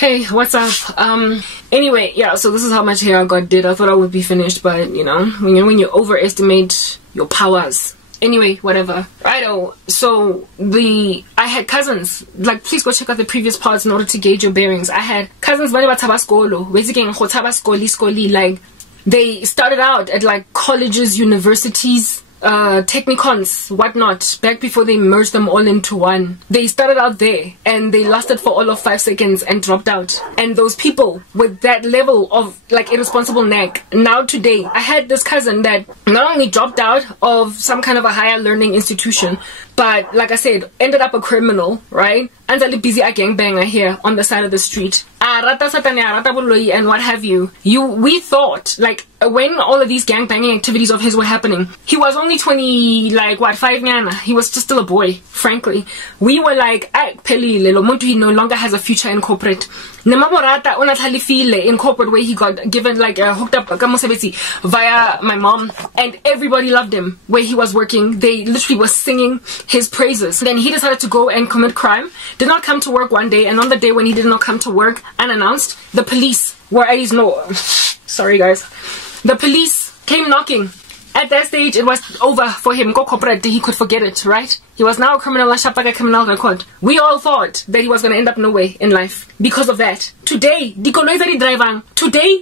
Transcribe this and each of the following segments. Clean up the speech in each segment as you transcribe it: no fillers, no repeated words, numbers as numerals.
Hey, what's up? Anyway, yeah, so this is how much hair I got did. I thought I would be finished, but you know, when you overestimate your powers. Anyway, whatever. Righto. So I had cousins. Like, please go check out the previous parts in order to gauge your bearings. I had cousins like they started out at like colleges, universities, technicons, whatnot, back before they merged them all into one. They started out there and they lasted for all of 5 seconds and dropped out. And those people with that level of like irresponsible neck, now today, I had this cousin that not only dropped out of some kind of a higher learning institution, but like I said, ended up a criminal, right? And busy a gangbanger here on the side of the street. Boloi and what have you. We thought, like, when all of these gangbanging activities of his were happening, he was only 20, like, what, 5 nyana. He was just still a boy, frankly. We were like, he no longer has a future in corporate. In corporate, where he got given, like, hooked up via my mom, and everybody loved him where he was working. They literally were singing his praises. Then he decided to go and commit crime, did not come to work one day, and on the day when he did not come to work, unannounced, the police were at his door. Sorry guys. The police came knocking. At that stage, it was over for him. Go corporate, he could forget it, right? He was now a criminal, a criminal record. We all thought that he was going to end up nowhere in life because of that. Today, today,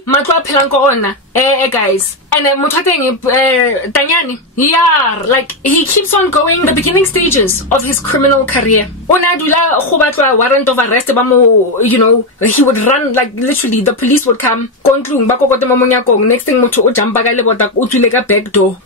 guys. And Tanyani, yeah, like, he keeps on going the beginning stages of his criminal career. Warrant of arrest, you know, he would run, like, literally, the police would come, next thing, back door,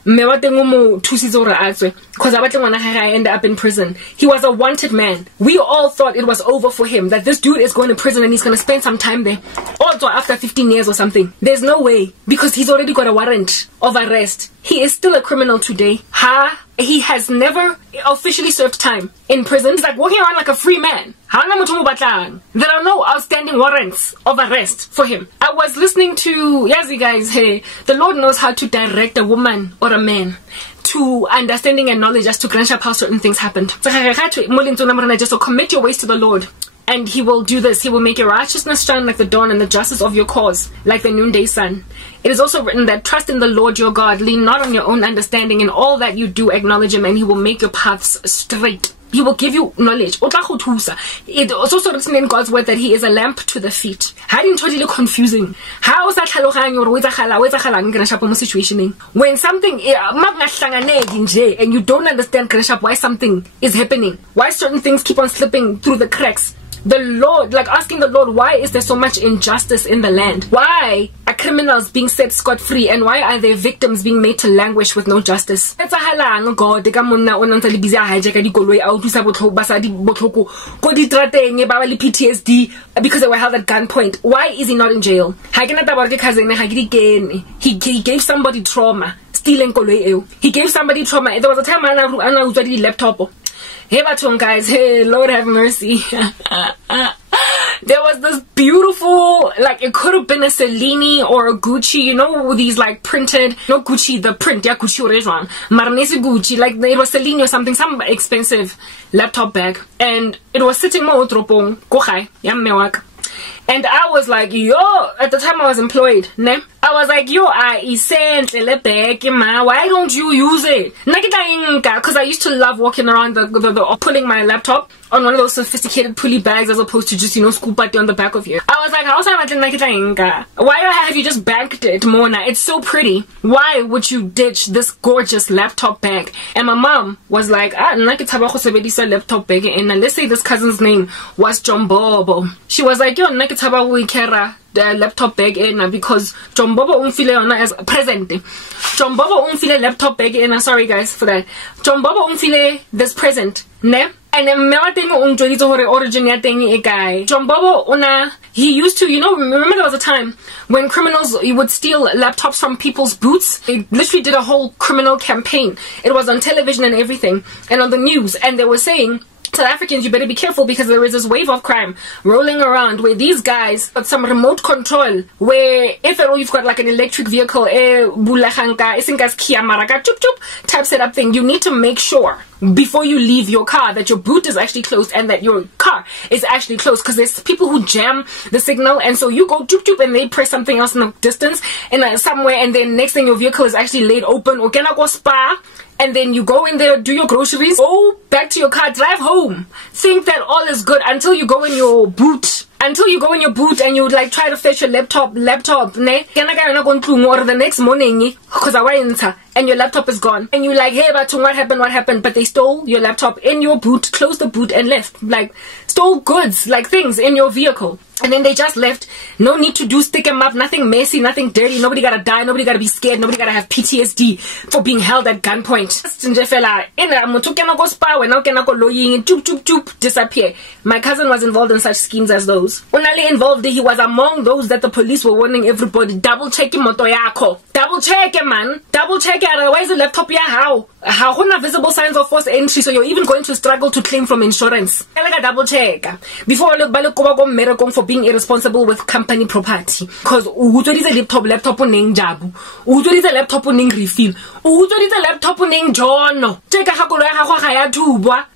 because I end up in prison. He was a wanted man. We all thought it was over for him, that this dude is going to prison and he's going to spend some time there. Also, after 15 years or something. There's no way, because he's already got a warrant of arrest. He is still a criminal today. He has never officially served time in prison. He's like walking around like a free man. There are no outstanding warrants of arrest for him. I was listening to, Yazi guys, hey, the Lord knows how to direct a woman or a man to understanding and knowledge as to grant up how certain things happened. So commit your ways to the Lord, and he will do this. He will make your righteousness shine like the dawn, and the justice of your cause like the noonday sun. It is also written that trust in the Lord your God, lean not on your own understanding, in all that you do acknowledge him, and he will make your paths straight. He will give you knowledge. It is also written in God's word that he is a lamp to the feet. How totally confusing. How is that situation? When something and you don't understand why something is happening, why certain things keep on slipping through the cracks. The Lord, like asking the Lord, why is there so much injustice in the land? Why are criminals being set scot-free, and why are their victims being made to languish with no justice? God, because they were held at gunpoint. Why is he not in jail? He gave somebody trauma. He gave somebody trauma. There was a time I was already laptop. Hey, guys, hey, Lord have mercy. There was this beautiful, like, it could have been a Celine or a Gucci, you know, these like printed, not Gucci, the print, yeah, Gucci original, Marnesi Gucci, like it was Celine or something, some expensive laptop bag, and it was sitting mo tropong, kohai, yam mewak. And I was like, yo, at the time I was employed, ne? I was like, yo, why don't you use it? Because I used to love walking around pulling my laptop on one of those sophisticated pulley bags as opposed to just, you know, scoop it on the back of you. I was like, why have you just bagged it, Mona? It's so pretty. Why would you ditch this gorgeous laptop bag? And my mom was like, laptop bag. And let's say this cousin's name was John Bobo. She was like, yo, the laptop bag in because John Bobo umfile ona as present. John Bobo umfile laptop bag in. Sorry guys for that. John Bobo umfile this present, ne? And then origin ya thing guy. John Bobo una he used to, you know, remember there was a time when criminals would steal laptops from people's boots. They literally did a whole criminal campaign. It was on television and everything and on the news, and they were saying South Africans, you better be careful, because there is this wave of crime rolling around where these guys got some remote control, where if at all you've got like an electric vehicle, type setup thing, you need to make sure before you leave your car that your boot is actually closed and that your car is actually closed, because there's people who jam the signal, and so you go choop choop and they press something else in the distance and somewhere, and then next thing your vehicle is actually laid open, or can I go spa, and then you go in there, do your groceries, go back to your car, drive home, think that all is good until you go in your boot. Until you go in your boot and you like try to fetch your laptop, ne? Or the next morning, because I went and your laptop is gone, and you like, hey, but what happened? But they stole your laptop in your boot, closed the boot, and left. Like, stole goods, like things in your vehicle, and then they just left. No need to do stick 'em up, nothing messy, nothing dirty. Nobody gotta die, nobody gotta be scared, nobody gotta have PTSD for being held at gunpoint. Disappear. My cousin was involved in such schemes as those. Only involved, he was among those that the police were warning everybody, double check moto yako. Double check it, man. Double check it, otherwise the laptop ya how visible signs of forced entry, so you're even going to struggle to claim from insurance. Double check before for being irresponsible with company property, because is a laptop ning jabu, is a laptop ning refill, is a laptop ning jono. Check a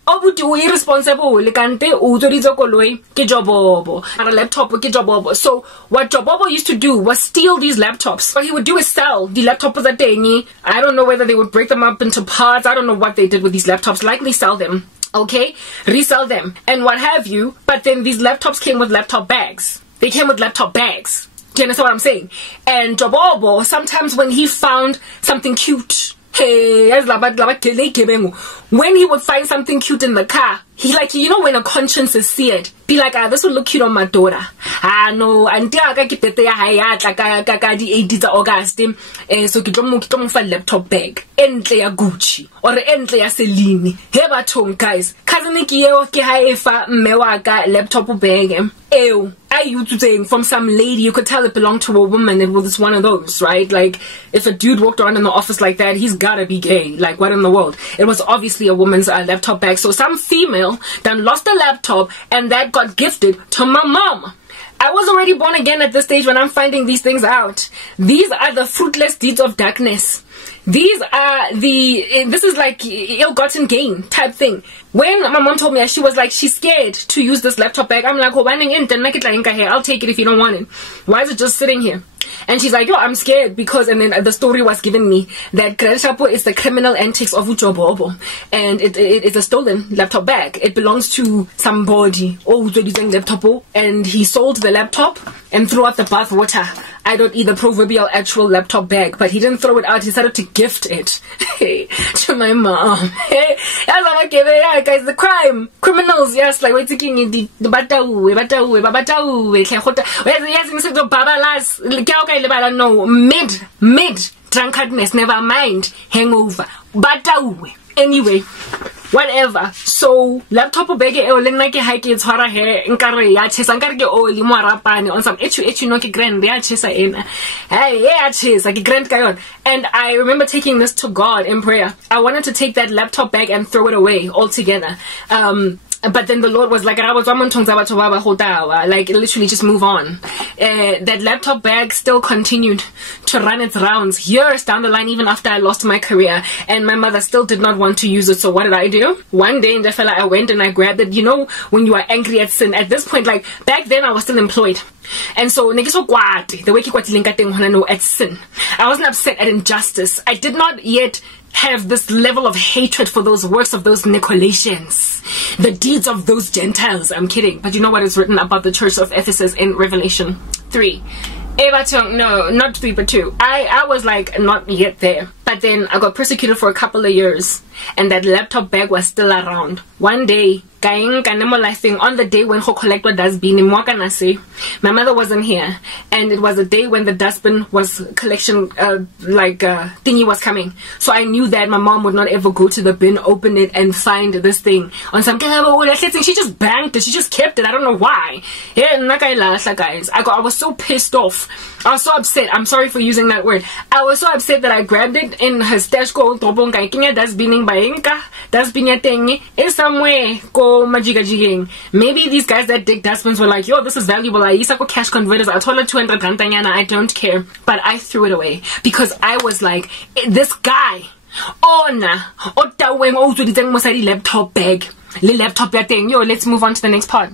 obuti irresponsible lekante utorizo koloi ke jobobo a laptop ke jobobo. So what Jobobo used to do was steal these laptops. What he would do is sell the laptops at Dengi. I don't know whether they would break them up into parts, I don't know what they did with these laptops, likely sell them, okay, resell them and what have you. But then these laptops came with laptop bags. They came with laptop bags. Do you understand what I'm saying? And Jobobo, sometimes when he found something cute, when he would find something cute in the car, he like, you know, when a conscience is seared, be like, this will look cute on my daughter. No, until I get the August, so get a laptop bag, entle ya Gucci or entle ya Celine. Hebaton guys, Kazaniki ke haefa mewaka laptop bag. Ew, I used to say from some lady, you could tell it belonged to a woman. It was one of those, right? Like, if a dude walked around in the office like that, he's gotta be gay. Like, what in the world? It was obviously a woman's laptop bag. So some female then lost a laptop, and that got gifted to my mom. I was already born again at this stage when I'm finding these things out. These are the fruitless deeds of darkness. These are this is like ill-gotten gain type thing. When my mom told me, she was like, she's scared to use this laptop bag. I'm like, oh, I'll take it if you don't want it. Why is it just sitting here? And she's like, yo, I'm scared because, and then the story was given me that Gretapo is the criminal antics of Uchobobo, and it is a stolen laptop bag. It belongs to somebody, using laptop, and he sold the laptop and threw out the bath water. I don't eat the proverbial actual laptop bag, but he didn't throw it out. He started to gift it to my mom. Guys, the crime, criminals, yes, like we're taking the no mid drunkenness, never mind hangover. Anyway, whatever. So laptop bag like hike it's hora hair nkare ya chesa nkare ke oli mo rapane on some echu no ke grand ya chesa ena. Hey, yeah, chesa ke grand kayon. And I remember taking this to God in prayer. I wanted to take that laptop bag and throw it away altogether. But then the Lord was like, literally just move on. That laptop bag still continued to run its rounds years down the line, even after I lost my career, and my mother still did not want to use it. So what did I do? One day in the fella, I went and I grabbed it. You know, when you are angry at sin, at this point, like back then I was still employed. And so the way at sin, I wasn't upset at injustice. I did not yet have this level of hatred for those works of those Nicolaitans, the deeds of those Gentiles. I'm kidding, but you know what is written about the church of Ephesus in Revelation 3. No, not 3 but 2. I was like not yet there, but then I got persecuted for a couple of years, and that laptop bag was still around. One day, on the day when ho collect what dustbin, my mother wasn't here, and it was a day when the dustbin was collection thingy was coming. So I knew that my mom would not ever go to the bin, open it, and find this thing on some. She just banked it. She just kept it. I don't know why. Guys, I was so pissed off. I was so upset. I'm sorry for using that word. I was so upset that I grabbed it in her stash. Go dustbining by dustbin is somewhere go majigajiging. Maybe these guys that dig dustbins were like, yo, this is valuable. I used to go cash converters. I told her 200 rand, I don't care. But I threw it away because I was like, this guy, laptop bag, laptop that thing. Yo, let's move on to the next part.